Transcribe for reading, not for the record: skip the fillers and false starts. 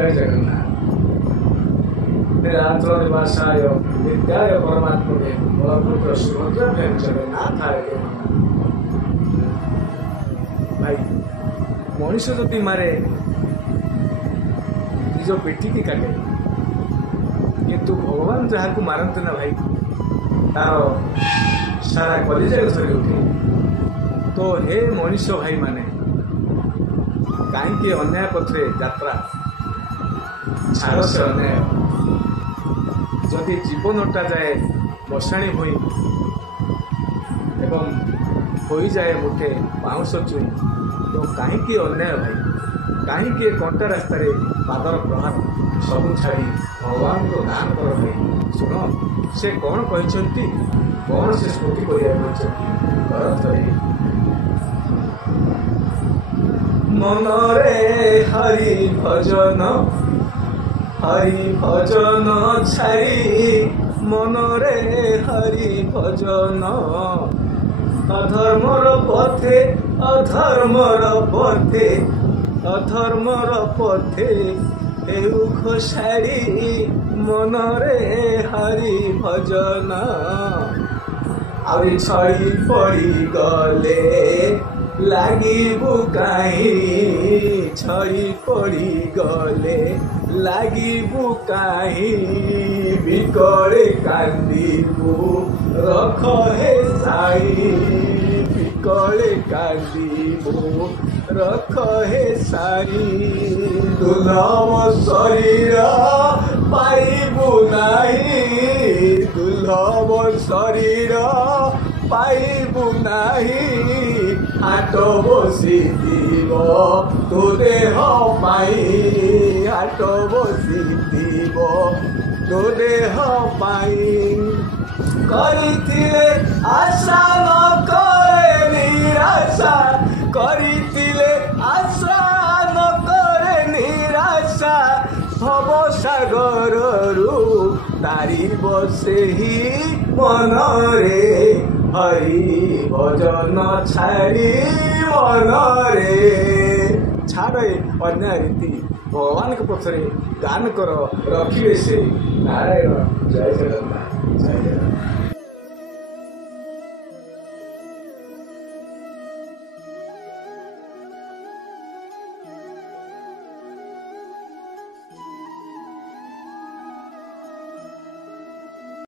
जय जगन्नाथ। निरांतर निवासाय विद्याय परमात्मने बलभद्र सुभद्रा जगन्नाथाय भाई मनीष जदि मारे निज पेटी की काटे किंतु भगवान जहाँ को मारते ना भाई तार सारा कलिजा सरी उठे। तो हे मनीष भाई माने कहीं अन्याय पथरे यात्रा छाड़ से अन्याय जदि जीवनटा जाए मशाणी हुई एवं हो जाए मुठे बाउंश चुई तो कहीं अन्याय भाई कहीं कंटा रास्त पादर प्रहार सबू छाड़ी भगवान को दान कर भाई। शुण से कौन कहते कौन से स्मृति कर मनरे हरि भजन छाई मनरे हरि भजन अधर्मर पथे हेउ घोषाड़ी मनरे हरि भजन आउरी छड़ी पड़ी गले लागिबु काहीं छड़ी पड़ी गले लागिबु काहीं बिकले कांदीबु रख हे साई बिकले कांदीबु रख हे साई दुर्लभ शरीर पाइबु नाही दुर्लभ शरीर पाइबु नाही हाट बसी दिव तो देह पाई हाट बसी दिव तो देह पाई करिथिले आशा न करे निराशा करिथिले आशा न करे निराशा भव सागर रु तारी बसेही मनरे हरि भजन छाड़ी मनरे छाड़े अन्याय रीति भगवान के पथरे दान कर रखिए से नारायण जय जगन्नाथ जय जगन्नाथ।